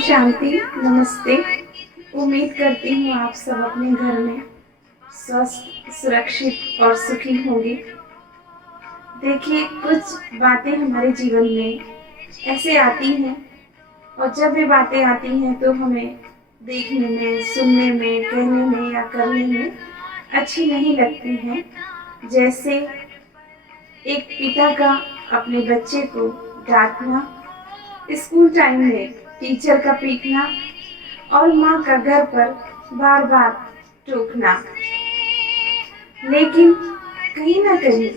शांति। नमस्ते। उम्मीद करती हूँ आप सब अपने घर में स्वस्थ, सुरक्षित और सुखी होंगे। देखिए, कुछ बातें हमारे जीवन में ऐसे आती हैं और जब ये बातें आती हैं तो हमें देखने में, सुनने में, कहने में या करने में अच्छी नहीं लगती हैं। जैसे एक पिता का अपने बच्चे को डांटना, स्कूल टाइम में टीचर का पीटना और माँ का घर पर बार बार टोकना। लेकिन कहीं ना कहीं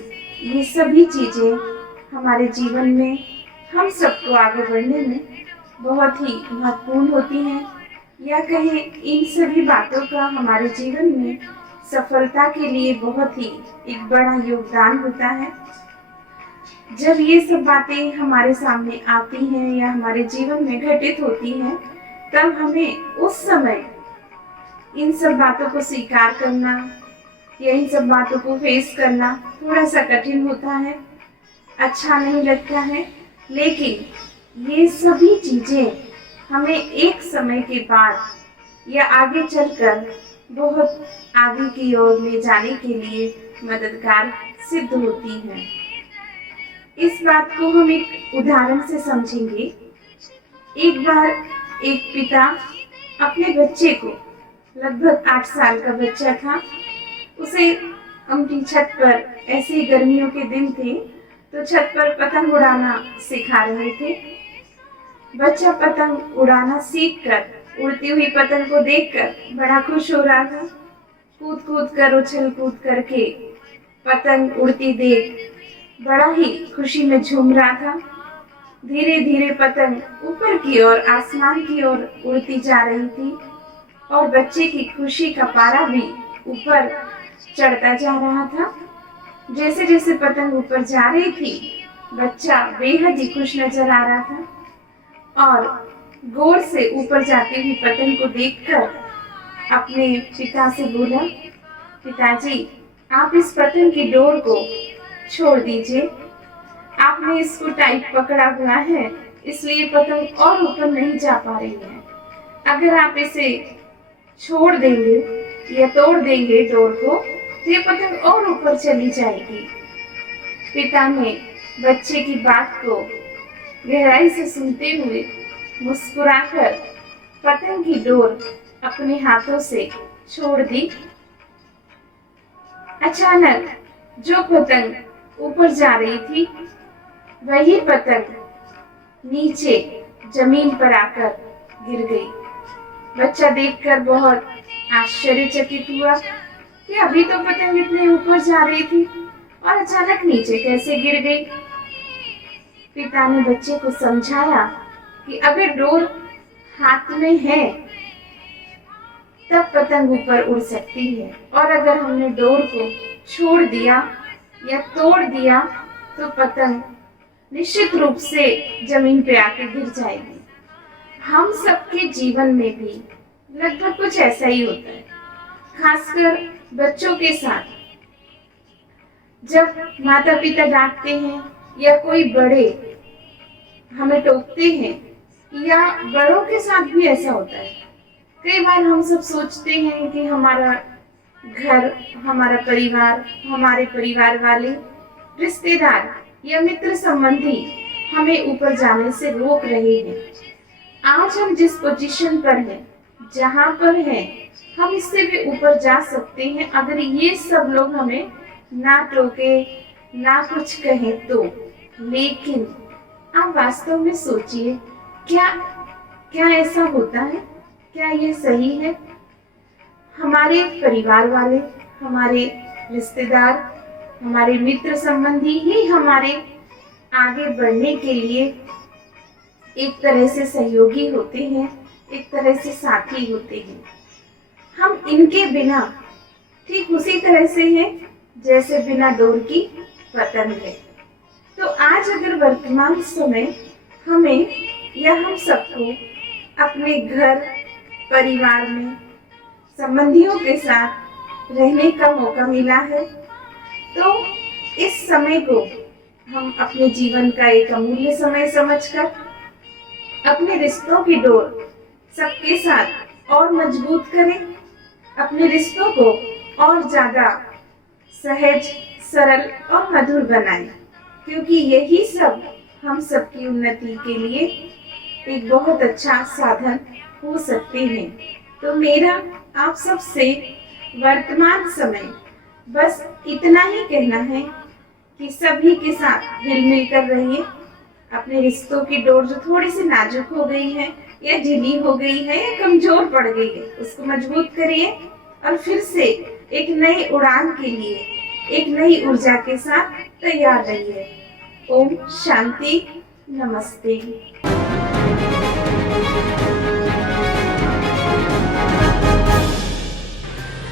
ये सभी चीजें हमारे जीवन में हम सबको आगे बढ़ने में बहुत ही महत्वपूर्ण होती हैं, या कहें इन सभी बातों का हमारे जीवन में सफलता के लिए बहुत ही एक बड़ा योगदान होता है। जब ये सब बातें हमारे सामने आती हैं या हमारे जीवन में घटित होती हैं, तब हमें उस समय इन सब बातों को स्वीकार करना या इन सब बातों को फेस करना थोड़ा सा कठिन होता है, अच्छा नहीं लगता है। लेकिन ये सभी चीजें हमें एक समय के बाद या आगे चलकर बहुत आगे की ओर ले जाने के लिए मददगार सिद्ध होती हैं। इस बात को हम एक उदाहरण से समझेंगे। एक बार एक पिता अपने बच्चे को, लगभग 8 साल का बच्चा था, उसे अपनी छत पर, ऐसे गर्मियों के दिन थे तो छत पर पतंग उड़ाना सिखा रहे थे। बच्चा पतंग उड़ाना सीखकर उड़ती हुई पतंग को देखकर बड़ा खुश हो रहा था। कूद कूद कर, उछल कूद करके पतंग उड़ती देख बड़ा ही खुशी में झूम रहा था। धीरे धीरे पतंग ऊपर की ओर, आसमान की ओर उड़ती जा रही थी और बच्चे की खुशी का पारा भी ऊपर चढ़ता जा रहा था। जैसे जैसे पतंग ऊपर जा रही थी, बच्चा बेहद ही खुश नजर आ रहा था और गौर से ऊपर जाती हुई पतंग को देखकर अपने पिता से बोला, पिताजी, आप इस पतंग की डोर को छोड़ दीजिए। आपने इसको टाइट पकड़ा हुआ है, इसलिए पतंग और ऊपर नहीं जा पा रही है। अगर आप इसे छोड़ देंगे या तोड़ देंगे डोर को, तो ये पतंग और ऊपर चली जाएगी। पिता ने बच्चे की बात को गहराई से सुनते हुए मुस्कुराकर पतंग की डोर अपने हाथों से छोड़ दी। अचानक जो पतंग ऊपर जा रही थी, वही पतंग नीचे जमीन पर आकर गिर गई। बच्चा देखकर बहुत आश्चर्यचकित हुआ कि अभी तो पतंग इतने ऊपर जा रही थी और अचानक नीचे कैसे गिर गई। पिता ने बच्चे को समझाया कि अगर डोर हाथ में है तब पतंग ऊपर उड़ सकती है, और अगर हमने डोर को छोड़ दिया या तोड़ दिया तो पतंग निश्चित रूप से जमीन पे आके गिर जाएगी। हम सबके जीवन में भी लगभग कुछ ऐसा ही होता है, खासकर बच्चों के साथ। जब माता पिता डांटते हैं या कोई बड़े हमें टोकते हैं, या बड़ों के साथ भी ऐसा होता है। कई बार हम सब सोचते हैं कि हमारा घर, हमारा परिवार, हमारे परिवार वाले, रिश्तेदार या मित्र संबंधी हमें ऊपर जाने से रोक रहे हैं। आज हम जिस पोजीशन पर हैं, जहाँ पर हैं, हम इससे भी ऊपर जा सकते हैं अगर ये सब लोग हमें ना टोके, ना कुछ कहें तो। लेकिन आप वास्तव में सोचिए, क्या ऐसा होता है? क्या यह सही है? हमारे परिवार वाले, हमारे रिश्तेदार, हमारे मित्र संबंधी ही हमारे आगे बढ़ने के लिए एक तरह से सहयोगी होते हैं, एक तरह से साथी होते हैं। हम इनके बिना ठीक उसी तरह से हैं जैसे बिना डोर की पतंग है। तो आज अगर वर्तमान समय हमें या हम सबको अपने घर, परिवार में संबंधियों के साथ रहने का मौका मिला है, तो इस समय को हम अपने जीवन का एक अमूल्य समय समझकर अपने रिश्तों की डोर सबके साथ और मजबूत करें, अपने रिश्तों को और ज्यादा सहज, सरल और मधुर बनाएं, क्योंकि यही सब हम सबकी उन्नति के लिए एक बहुत अच्छा साधन हो सकते हैं। तो मेरा आप सबसे वर्तमान समय बस इतना ही कहना है कि सभी के साथ हिल मिल कर रहिए। अपने रिश्तों की डोर जो थोड़ी सी नाजुक हो गई है या ढीली हो गई है या कमजोर पड़ गई है, उसको मजबूत करिए और फिर से एक नई उड़ान के लिए एक नई ऊर्जा के साथ तैयार रहिए। ओम शांति, नमस्ते।